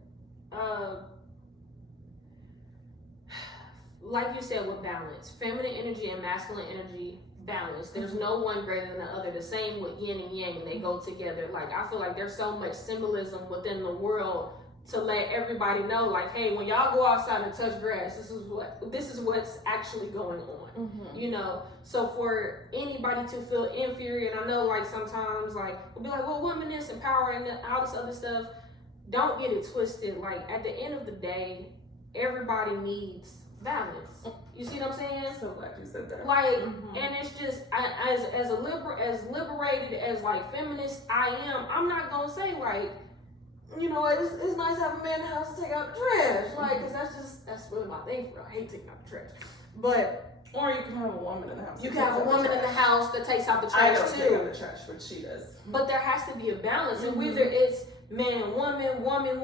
like you said, with balance, feminine energy and masculine energy, balance. There's no one greater than the other. The same with yin and yang, they go together. Like, I feel like there's so much symbolism within the world to let everybody know, like, hey, when y'all go outside and touch grass, this is what's actually going on. You know, so for anybody to feel inferior, and I know like sometimes like we'll be like, well, womanist and power and all this other stuff, don't get it twisted. Like, at the end of the day, everybody needs balance. You see what I'm saying? So glad you said that. Like, and it's just as liberated as like feminist I am, I'm not gonna say like, you know, it's nice to have a man in the house to take out the trash, like, because that's really my thing. I hate taking out the trash, but or you can have a woman in the house. You can have a woman in the house that takes out the trash I don't too. take out the trash, but she does. But there has to be a balance, and whether it's man and woman, woman,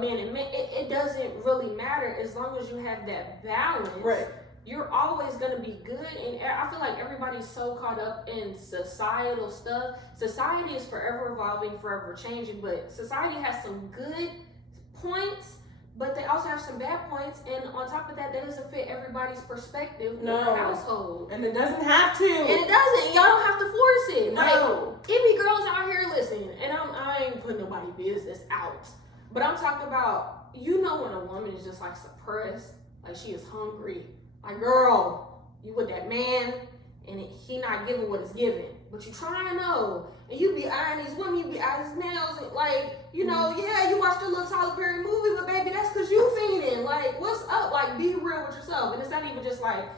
man and man, it doesn't really matter as long as you have that balance. Right. You're always gonna be good, and I feel like everybody's so caught up in societal stuff. Society is forever evolving, forever changing, but society has some good points, but they also have some bad points, and on top of that, that doesn't fit everybody's perspective in the household. And it doesn't have to. And it doesn't. Y'all don't have to force it. No. Like, it be girls out here listening, and I ain't putting nobody's business out, but I'm talking about, you know, when a woman is just like suppressed, like she is hungry. Like, girl, you with that man, and he not giving what is given, but you trying to, and you be eyeing these women, you be eyeing these males, and like, you know, yeah, you watched a little Tyler Perry movie, but baby, that's because you fiending. Like, what's up? Like, be real with yourself. And it's not even just like,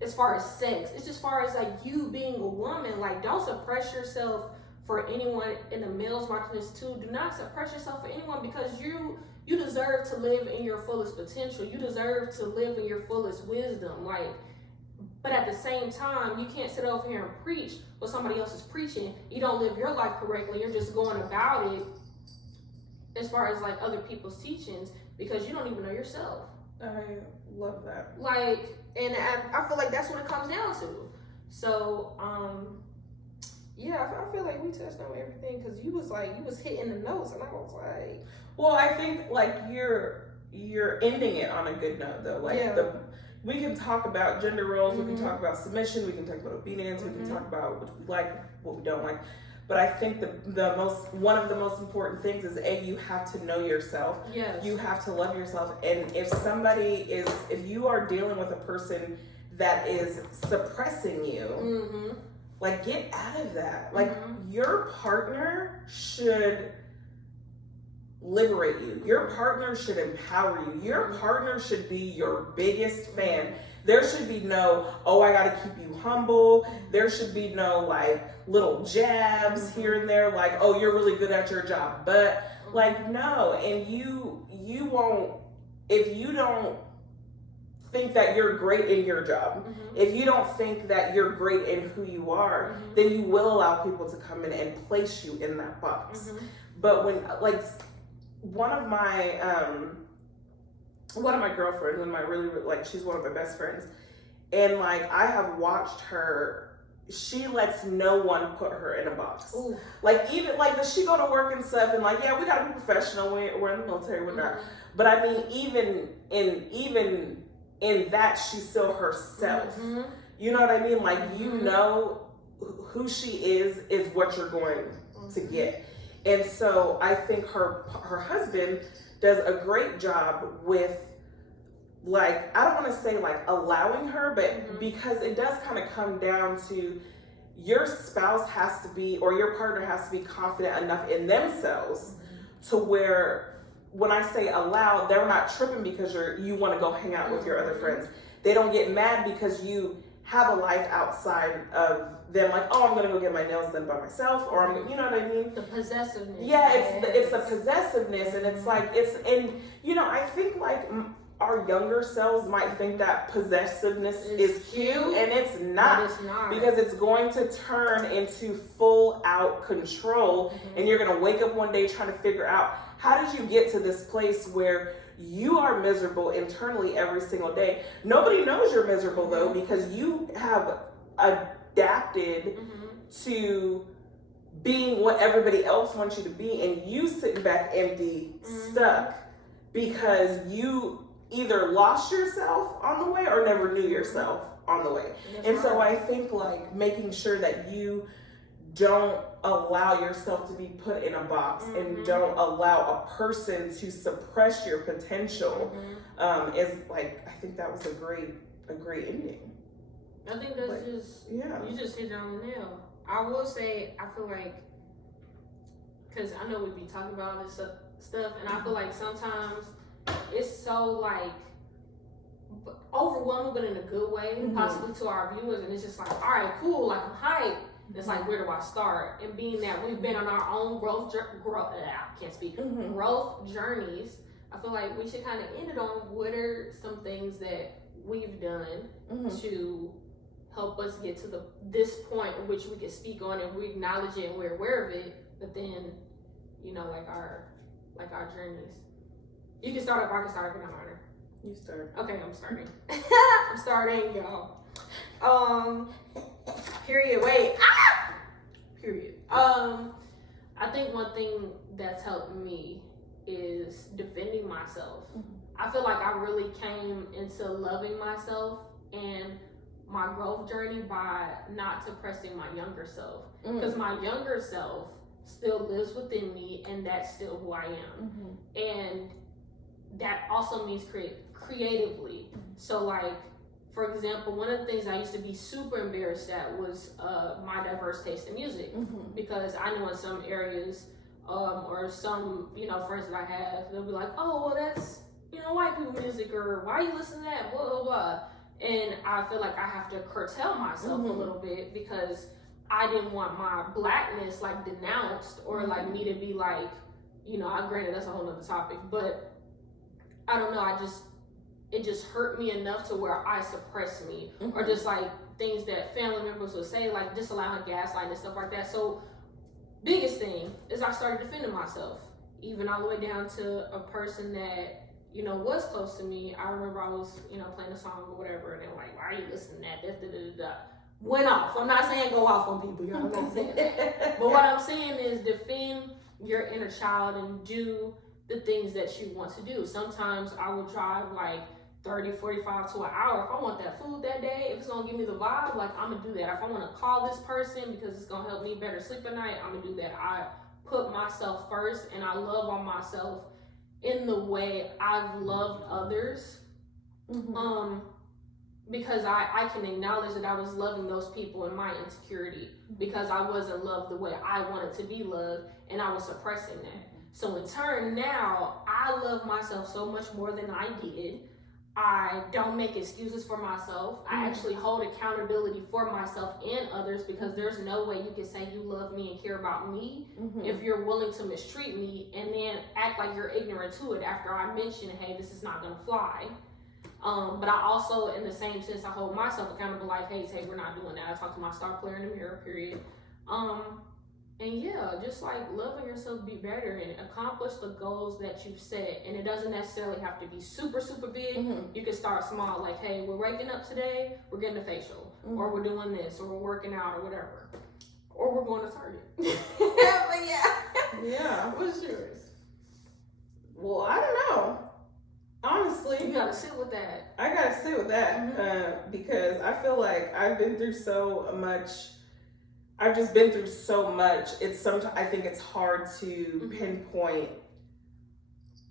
as far as sex, it's just as far as like you being a woman. Like, don't suppress yourself for anyone, and the males watching this too. Do not suppress yourself for anyone, because you deserve to live in your fullest potential. You deserve to live in your fullest wisdom. Like, but at the same time, you can't sit over here and preach what somebody else is preaching. You don't live your life correctly. You're just going about it as far as like other people's teachings, because you don't even know yourself. I love that. Like, and I feel like that's what it comes down to. So, yeah, I feel like we touched on everything, because you was hitting the notes, and I was like, well, I think like you're ending it on a good note though. Like, we can talk about gender roles, we can talk about submission, we can talk about obedience, we can talk about what we like, what we don't like. But I think one of the most important things is you have to know yourself. Yes. You have to love yourself. And if you are dealing with a person that is suppressing you, Like, get out of that. Like, your partner should liberate you. Your partner should empower you. Your partner should be your biggest fan. There should be no, oh, I gotta keep you humble. There should be no like little jabs here and there, like, oh, you're really good at your job. But like, no, and you won't, if you don't think that you're great in your job, if you don't think that you're great in who you are, then you will allow people to come in and place you in that box. But when, like, one of my girlfriends, and my really, like, she's one of my best friends, and like, I have watched her, she lets no one put her in a box. Ooh. Like, even like, does she go to work and stuff, and like, yeah, we gotta be professional, we're in the military, we're not. But I mean, even in that, she's still herself. You know what I mean? Like, you know who she is what you're going to get. And so I think her husband does a great job with, like, I don't want to say like allowing her, but because it does kind of come down to your spouse has to be, or your partner has to be confident enough in themselves to where when I say allow, they're not tripping because you want to go hang out with your other friends. They don't get mad because you have a life outside of them, like, oh, I'm gonna go get my nails done by myself, or I'm, you know what I mean? The possessiveness. Yeah, it's the possessiveness, and it's like, and you know, I think like our younger selves might think that possessiveness is cute, and it's not, because it's going to turn into full out control, and you're gonna wake up one day trying to figure out, how did you get to this place where you are miserable internally every single day? Nobody knows you're miserable though, because you have adapted to being what everybody else wants you to be, and you sitting back empty, stuck, because you either lost yourself on the way or never knew yourself on the way. And so I think like making sure that you don't allow yourself to be put in a box and don't allow a person to suppress your potential is like, I think that was a great ending. I think that's you just hit it on the nail. I will say, I feel like, because I know we be talking about all this stuff, and I feel like sometimes it's so like overwhelming, but in a good way, possibly to our viewers, and it's just like, all right, cool, like I'm hyped. It's like, where do I start? And being that we've been on our own growth journeys, I feel like we should kind of end it on what are some things that we've done to help us get to this point in which we can speak on and we acknowledge it and we're aware of it, but then, you know, like our journeys. You can start, if I can start, if you're not honor. You start. Okay, I'm starting. I'm starting, y'all. Period. Wait. Period. I think one thing that's helped me is defending myself. I feel like I really came into loving myself and my growth journey by not suppressing my younger self. Because my younger self still lives within me, and that's still who I am. And that also means creatively. So like, for example, one of the things I used to be super embarrassed at was my diverse taste in music, because I know in some areas or some, you know, friends that I have, they'll be like, oh, well, that's, you know, white people music, or why you listen to that, blah, blah, blah. And I feel like I have to curtail myself a little bit, because I didn't want my blackness like denounced, or like me to be like, you know, granted that's a whole nother topic, but I don't know, it just hurt me enough to where I suppress me, or just like things that family members would say, like disallowing gaslighting and stuff like that. So biggest thing is I started defending myself, even all the way down to a person that, you know, was close to me. I remember I was, you know, playing a song or whatever, and they're like, why are you listening to that? Went off. I'm not saying go off on people, you know, I'm not saying that. But what I'm saying is defend your inner child and do the things that you want to do. Sometimes I will drive like 30, 45 to an hour. If I want that food that day, if it's gonna give me the vibe, like I'm gonna do that. If I wanna call this person because it's gonna help me better sleep at night, I'm gonna do that. I put myself first, and I love on myself in the way I've loved others. because I can acknowledge that I was loving those people in my insecurity because I wasn't loved the way I wanted to be loved, and I was suppressing that. So in turn, now I love myself so much more than I did. I don't make excuses for myself. I actually hold accountability for myself and others, because there's no way you can say you love me and care about me if you're willing to mistreat me and then act like you're ignorant to it after I mention, hey, this is not gonna fly. But I also, in the same sense, I hold myself accountable, like, hey, Tay, we're not doing that. I talk to my star player in the mirror, period. And yeah, just like loving yourself, be better and accomplish the goals that you've set. And it doesn't necessarily have to be super, super big. You can start small, like, hey, we're waking up today, we're getting a facial, or we're doing this, or we're working out, or whatever. Or we're going to Target. But Yeah. What's yours? Well, I don't know. Honestly, You gotta sit with that. I gotta sit with that because I feel like I've been through so much. I've just been through so much. I think it's hard to pinpoint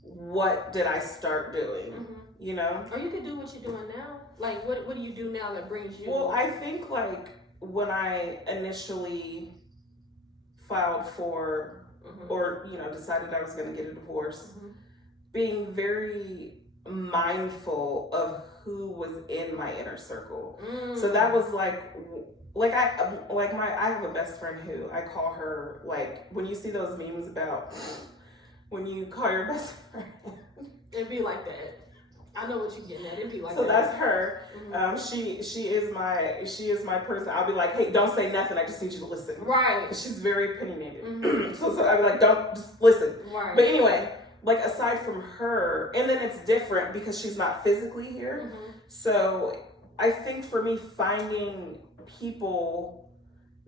what did I start doing, you know? Or you could do what you're doing now. Like, what do you do now that brings you? Well, I think like when I initially filed for, or, you know, decided I was going to get a divorce, being very mindful of who was in my inner circle. So that was I have a best friend who I call her, like, when you see those memes about when you call your best friend, it'd be like that. I know what you're getting at. It'd be like that. So that's her. She is my person. I'll be like, hey, don't say nothing. I just need you to listen. Right. She's very opinionated. So I'll be like, don't, just listen. Right. But anyway, like, aside from her, and then it's different because she's not physically here. So I think for me, finding people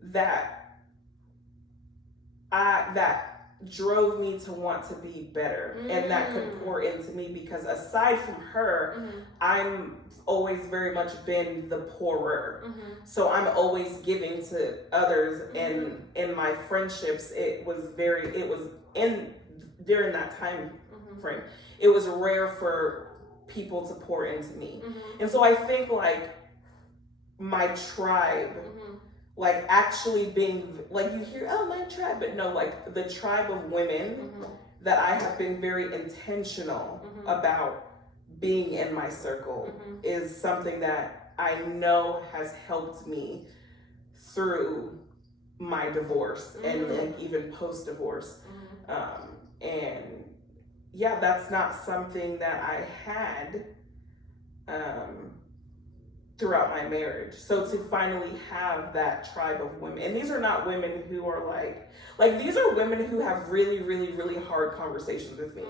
that drove me to want to be better and that could pour into me, because aside from her, I'm always very much been the pourer. So I'm always giving to others, and in my friendships, during that time frame, it was rare for people to pour into me. And so I think like my tribe, like actually being, like, you hear, oh, my tribe, but no, like the tribe of women that I have been very intentional about being in my circle is something that I know has helped me through my divorce and like even post-divorce. And yeah, that's not something that I had throughout my marriage. So to finally have that tribe of women, and these are not women who are like these are women who have really, really, really hard conversations with me.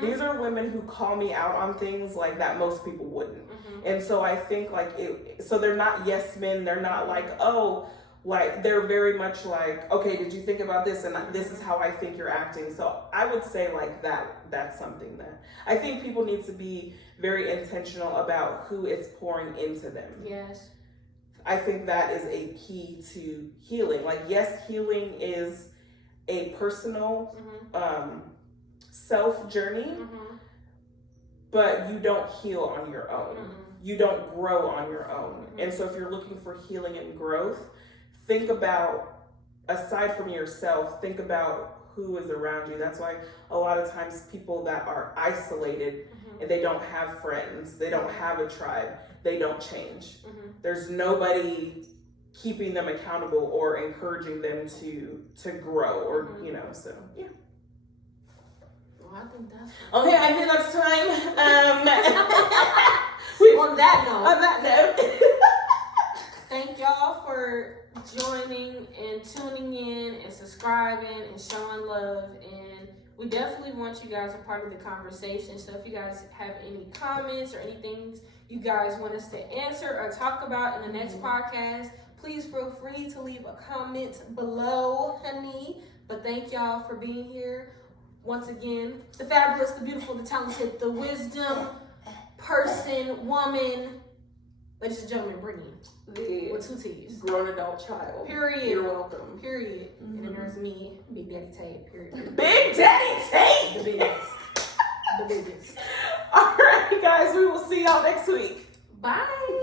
These are women who call me out on things like that most people wouldn't. And so I think like so they're not yes men. They're not like, oh, like, they're very much like, okay, did you think about this? And this is how I think you're acting. So I would say like that's something that I think people need to be very intentional about who is pouring into them. Yes. I think that is a key to healing. Like, yes, healing is a personal self journey, but you don't heal on your own. You don't grow on your own. And so if you're looking for healing and growth, think about, aside from yourself, think about who is around you. That's why a lot of times people that are isolated and they don't have friends, they don't have a tribe, they don't change. There's nobody keeping them accountable or encouraging them to grow, or you know, so yeah. Well, I think that's Okay, I think that's time. on that note, thank y'all for joining and tuning in and subscribing and showing love, and we definitely want you guys a part of the conversation. So if you guys have any comments or anything you guys want us to answer or talk about in the next podcast, please feel free to leave a comment below, honey. But thank y'all for being here once again. The fabulous, the beautiful, the talented, the wisdom person, woman, ladies and gentlemen, Brittany. With 2 T's. Grown adult child. Period. You're welcome. Period. And then there's me, Big Daddy Tate. Period. Big Daddy Tate! The biggest. The biggest. All right, guys, we will see y'all next week. Bye.